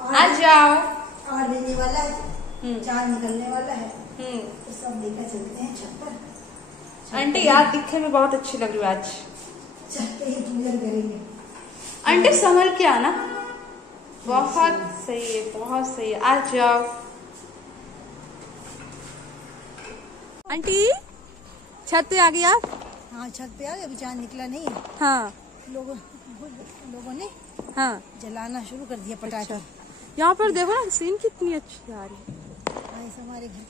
आ जाओ। 8 बजने वाला है, चांद निकलने वाला है, तो सब लेकर चलते हैं छत पर। आंटी आप दिखने में बहुत अच्छी लग रही हो आज। छत पे ही पूजन करेंगे। आंटी संभल के आना। बहुत सही है, बहुत सही है। आ जाओ आंटी। छत पे आ गई आप? हाँ छत पे आ गए, अभी चांद निकला नहीं है। हाँ लोगों ने हाँ जलाना शुरू कर दिया पटाखे। यहाँ पर देखो ना सीन कितनी अच्छी आ रही है। हमारे घर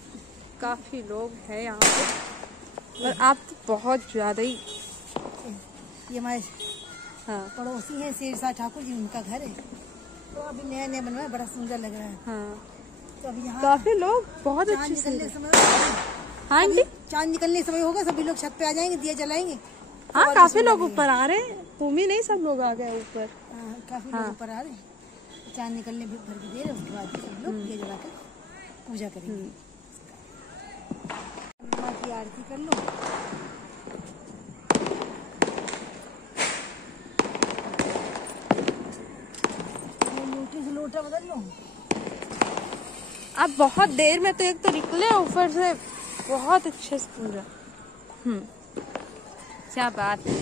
काफी लोग हैं यहाँ पे, और आप तो बहुत ज्यादा ही। ये हमारे हाँ पड़ोसी हैं शेरशाह ठाकुर जी, उनका घर है। तो अभी नया नया बनवाया, बड़ा सुंदर लग रहा है। हाँ तो अभी यहाँ काफी लोग बहुत अच्छे से। हाँ आंटी चांद निकलने समय होगा, सभी लोग छत पे आ जाएंगे, दिया जलाएंगे। हाँ काफी लोग ऊपर आ रहे हैं, भूमि नहीं सब लोग आ गए ऊपर। काफी लोग ऊपर आ रहे हैं। चांद निकलने भर की देर, उसके बाद सब लोग दिया जलाकर पूजा करेंगे। माँ की आरती कर लो। लोटे से लोटा बदल लो। अब बहुत देर में तो एक तो निकले, ऊपर से बहुत अच्छे से पूजा। क्या बात है।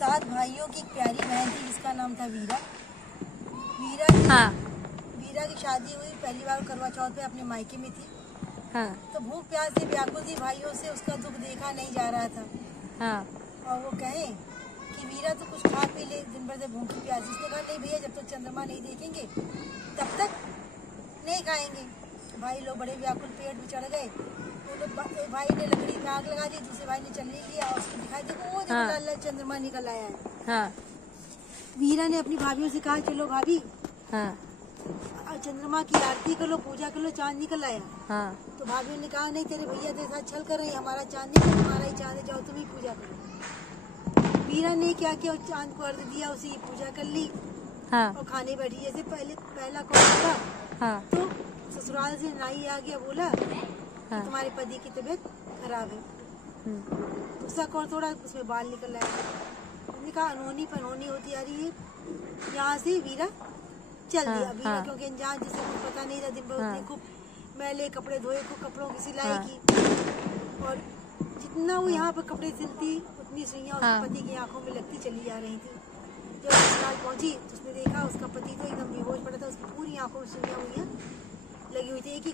सात भाइयों की एक प्यारी बहन थी जिसका नाम था वीरा। वीरा की शादी हुई पहली बार करवा चौथ पे अपने मायके में थी। तो भूख प्यास से व्याकुल थी, भाइयों से उसका दुख देखा नहीं जा रहा था। और वो कहे कि वीरा तो कुछ खा पी ले, दिन भर से भूखी प्यासी। उसने कहा नहीं भैया, जब तक चंद्रमा नहीं देखेंगे तब तक नहीं खाएंगे। भाई लोग बड़े व्याकुल, पेट भी चढ़ गए। एक भाई ने लकड़ी में आग लगा दी, दूसरे भाई ने चलने लिया और उसको दिखाई देखो वो देखो चंद्रमा निकल आया है। वीरा ने अपनी भाभीयों से कहा चलो भाभी चंद्रमा की आरती कर लो, पूजा कर लो, चांद निकल आया। तो भाभीयों ने कहा नहीं, तेरे भैया तेरे साथ छल कर रहे हैं, हमारा चांद नहीं, तुम्हारा ही चांद है, जाओ तुम ही पूजा करो। वीरा ने क्या किया, चांद को अर्घ दिया, उसी की पूजा कर ली और खाने बैठी। जैसे पहला कौन था तो ससुराल से नाई आ गया, बोला तुम्हारे पति की तबीयत खराब है। दूसरा कौन थोड़ा उसमें बाल निकल आया। उसने कहा अनहोनी पनहोनी होती आ रही है। यहाँ से वीरा चल दिया। वीरा क्योंकि अनजान, जिसे कुछ पता नहीं था, दिन भर उसने खूब मैले कपड़े धोए, खूब कपड़ों की सिलाई की, और जितना वो यहाँ पर कपड़े सिलती उतनी सुइयाँ उसके पति की आंखों में लगती चली जा रही थी। जब ससुराल पहुंची तो उसने देखा उसका पति तो एकदम बेहोश पड़ा था, उसकी पूरी आंखों में सुइयाँ लगी हुई थी। एक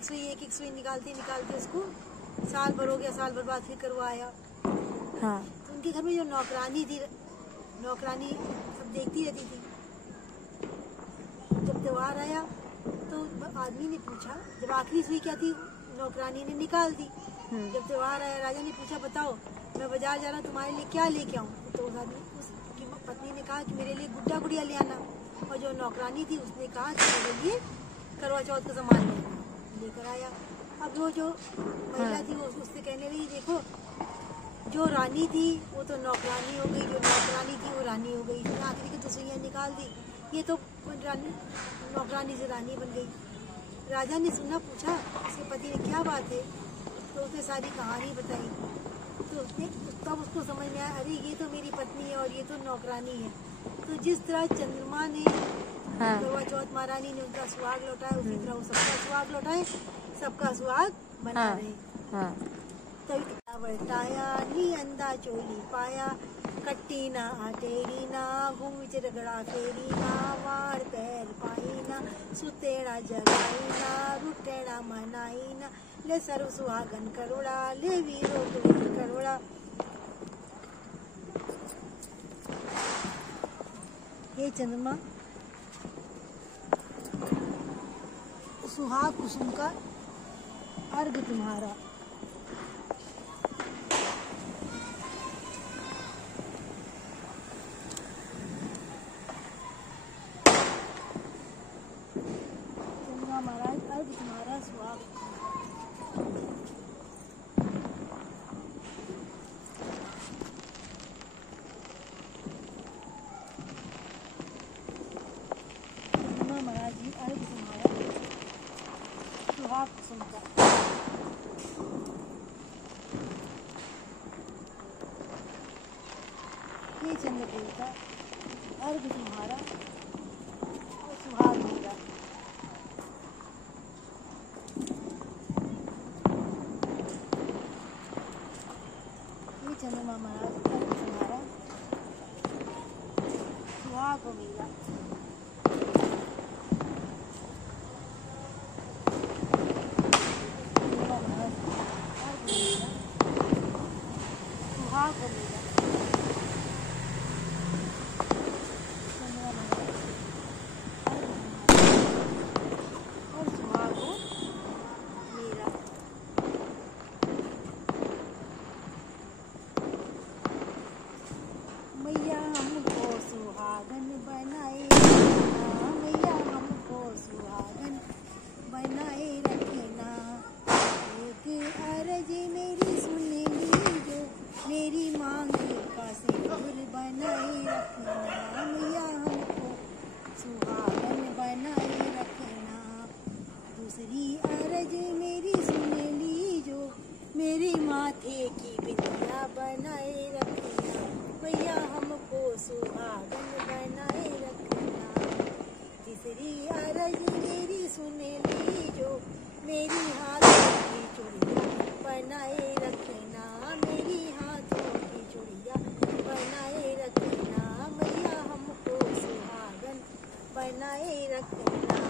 एक सुई निकालते उसको साल भर हो गया। साल भर बाद फिर करवाया। तो उनके घर में जो नौकरानी थी, नौकरानी सब देखती रहती थी। जब त्योहार आया तो आदमी ने पूछा, जब आखिरी सुई क्या थी नौकरानी ने निकाल दी। जब त्योहार आया राजा ने पूछा बताओ मैं बाजार जा रहा हूँ, तुम्हारे लिए क्या लेके आऊँ? तो उस आदमी उसकी पत्नी ने कहा कि मेरे लिए गुड्डा गुड़िया ले आना। और जो नौकरानी थी उसने कहा कि मेरे लिए करवा चौथ का सामान लेकर आया। अब वो जो महिला थी वो उससे कहने लगी देखो जो रानी थी वो तो नौकरानी हो गई, जो नौकरानी थी वो रानी हो गई। आखिरी की तो सुइयाँ निकाल दी, ये तो नौकरानी से रानी बन गई। राजा ने सुना, पूछा उसके पति ने क्या बात है, तो उसने सारी कहानी बताई। तो उसने तब उसको समझ में आया, अरे ये तो मेरी पत्नी है और ये तो नौकरानी है। तो जिस तरह चंद्रमा ने करवा चौथ महारानी ने उनका सुहाग लौटाया, उसी तरह वो सबका सुहाग लौटाए, सबका सुहाग बना रहे। नी अंधा चोली पाया, कट्टी ना टेढ़ी ना, घूम रगड़ा फेरी ना, वार पैर पाई ना, सुतेड़ा जगाई ना, रुटेड़ा मनाई ना, ले सर्व सुहागन करोड़ा, ले वीरो करोड़ा। हे चंद्रमा सुहाग कुसुम का अर्घ तुम्हारा। चंद्रमा महाराज अर्घ तुम्हारा सुहाग। चंद्रमा महाराज जी अर्घ तुम्हारा सुहाग कुसुम का। हे चंद्र देवता अर्घ तुम्हारा और सुहाग मेरा। हे चंद्रमा महाराज अर्घ तुम्हारा सुहाग मेरा। चंद्रमा महाराज अर्घ मेरा सुहाग मेरा। चंद्रमा महाराज अर्घ तुम्हारा और सुहाग मेरा। मैया हमको सुहागन बनाए रखना, मैया हमको सुहागन बनाए रखना। एक अर्ज मेरी सुन लीजो, मेरी मांग का सिंदूर बनाए रखना। मैया हमको सुहागन बनाए रखना। दूसरी अर्ज मेरी सुन लीजो, मेरी माथे की बिंदिया बनाए रखना। मैया हमको सुहागन बनाए रखना। तीसरी अर्ज मेरी सुन लीजो, मेरी हाथों की चूड़िया बनाए रखना। मेरी हाथों की चूड़िया बनाए रखना। मैया हमको सुहागन बनाए रखना।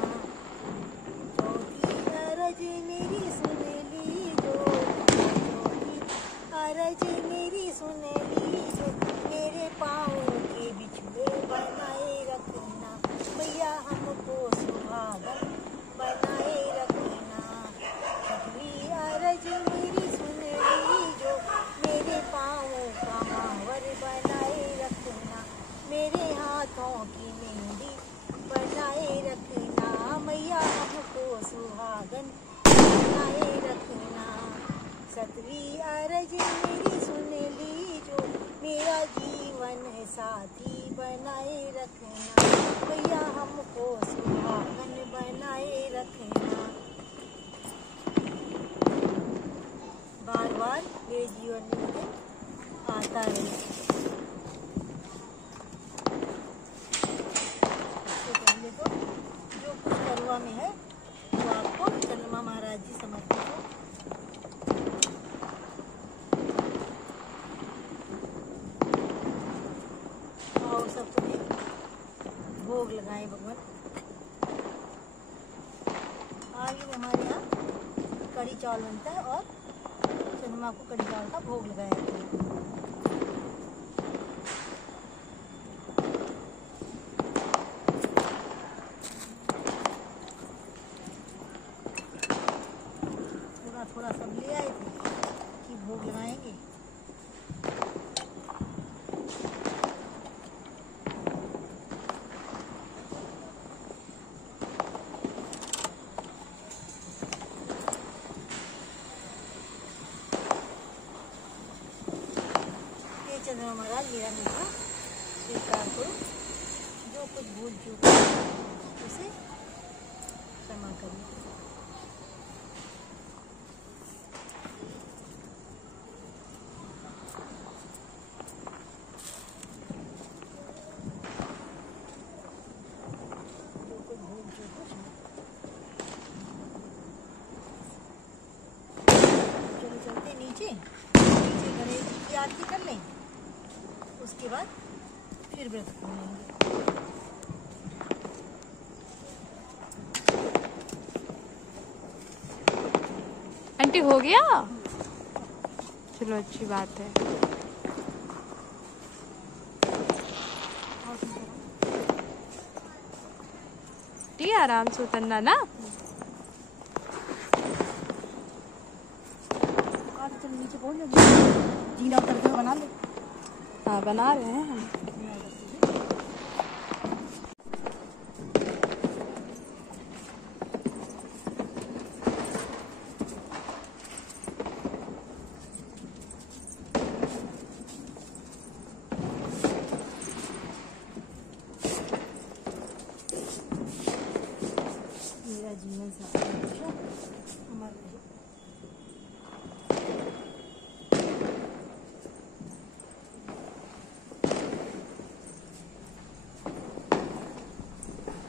चौथी अर्ज मेरी सुन लीजो, चौथी अर्ज मेरी सुन लीजो, मेरे पाँव के बिछुए बनाए रखना। मैया हमको सुहागन बनाए रखना। छठवीं अर्ज मेरी सुन लीजो, मेरे पाँव का मावर बनाए रखना। मेरे हाथों की मेहंदी बनाए रखना। मैया हमको सुहागन बनाए रखना। सतवीं अर्ज मेरी सुन लीजो, मेरा जीवन साथी बनाए रखना। मैया हमको सुहागन बनाए रखना। बार बार मेरे जीवन में ये आता रहे। सबसे पहले तो जो कुछ करुआ में है वो आपको चंद्रमा महाराज जी समर्पित हो। और सब तुम्हें भोग लगाए भगवान। आगे हमारे यहाँ कढ़ी चावल बनता है और चंद्रमा को कढ़ी चावल का भोग लगाया जाता है। थोड़ा थोड़ा सब ले आए थे कि भोग लगाएंगे। चंद्रमा महाराज मेरा मीठा स्वीकार करो। जो कुछ भूल चूक उसे क्षमा करिए। जो कुछ भूल चूक चलो चलते नीचे गणेश जी की आरती कर लें। उसके बाद फिर व्रत खोलेंगे। आंटी हो गया? चलो अच्छी बात है। और आराम से उतरना ना। नीचे पहुंच जाओ, जीना उतर के बना ले। हाँ बना रहे हैं हम। मेरा जीवन साफल्य अमर रहे।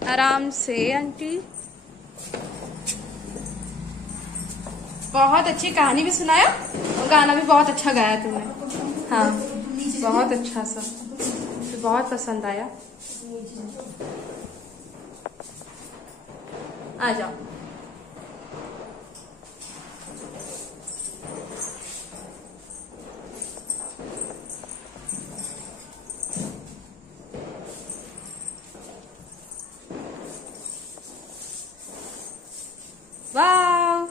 आराम से आंटी। बहुत अच्छी कहानी भी सुनाया और गाना भी बहुत अच्छा गाया तुमने। हाँ बहुत अच्छा सा, मुझे बहुत पसंद आया। आ जाओ। वाह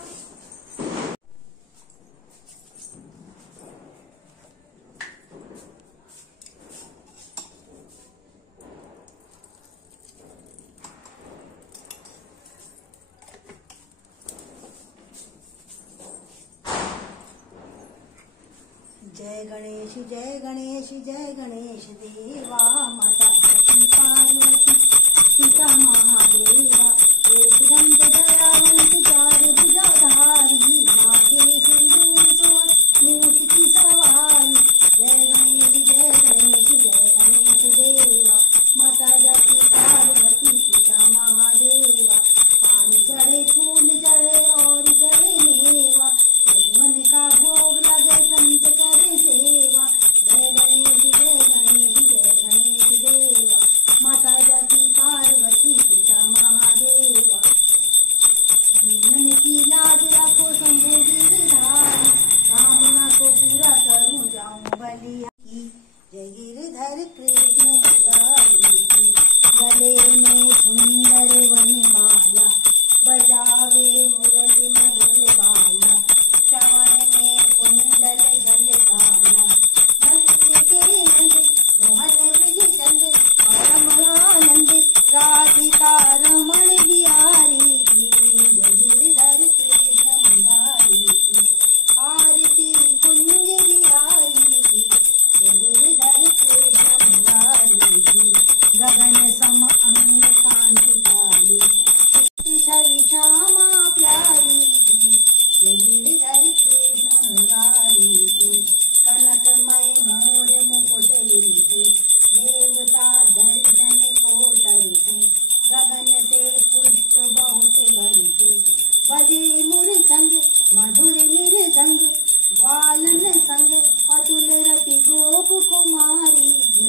जय गणेश जय गणेश जय गणेश देवा, माता सती पार्वती पिता महादेवा, एक दंत दयावंत चार भुजाधारी, माथे सिंदूर सोन मूठ की सवारी। जय गणेश जय गणेश जय गणेश देवा, माता सती पार्वती पिता महादेवा, पान चढ़े फूल चढ़े और चढ़े मेवा, मन का भोग लगे संत करे सेवा। जय गणेश जय गणेश जय गणेश देवा, माता सती पार्वती पिता महादेवा, जीवन की लाज रखो शंभो गिरधारी, कामना को पूरा करूं जाऊं बलिया की। जय गिरधर कृष्ण मुरारी की, गले में सुंदर वनमाला, बजावे मुरली मधुर बाला, श्रवण में कुंडल झलकाला, नंद के नंद मोहन ब्रिज चंद, परम आनंद राधिका रमण बिहारी की। जय गिरधर कृष्ण मुरारी की, आरती कुंज बिहारी की। जय गिरधर कृष्ण मुरारी की, गगन सम अंग कांति काली, छवि श्यामा प्यारी की। जय गिरधर कृष्ण मुरारी की, कनकमय मोर मुकुट विलसे, देवता दर्शन को तरसे, गगन से पुष्प बहुत बरसे, बजे मुरचंग मधुर मृदंग, ग्वालन संग अतुल रति गोप कुमारी की।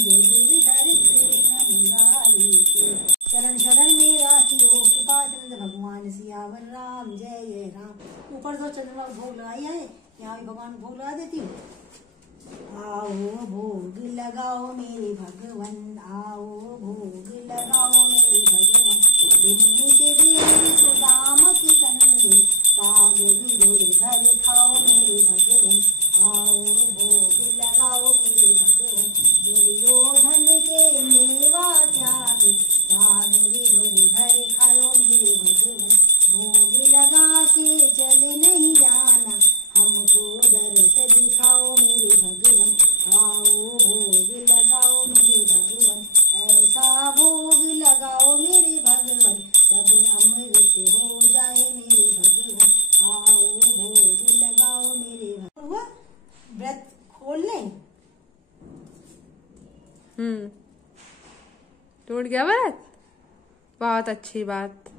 जय गिरधर कृष्ण मुरारी की, चरण शरण मेरा कियो कृपा चंद भगवान सियावर राम। जय जय राम। ऊपर तो चंद्रमा भोग लगाई है, यहाँ भी भगवान भोग लगा देती हूँ। आओ भोग लगाओ मेरे भगवन, आओ भोग लगाओ मेरे भगवन, बिन्नी के बेर सुदाम के संग, साग विदुर घर खाओ मेरे भगवन, आओ भोग लगाओ मेरे भगवन, दुर्योधन के मेवा त्यागे, साग विदुर घर खाओ मेरे भगवन, भोग लगा के चले नहीं जाना, हमको दरस दिखाओ मेरे भगवन, आओ भोग लगाओ मेरे भगवन, ऐसा भोग लगाओ मेरे भगवन, सब अमृत हो जाए मेरे भगवन, आओ भोग लगाओ मेरे भगवन। व्रत खोल लें। टूट गया व्रत, बहुत अच्छी बात।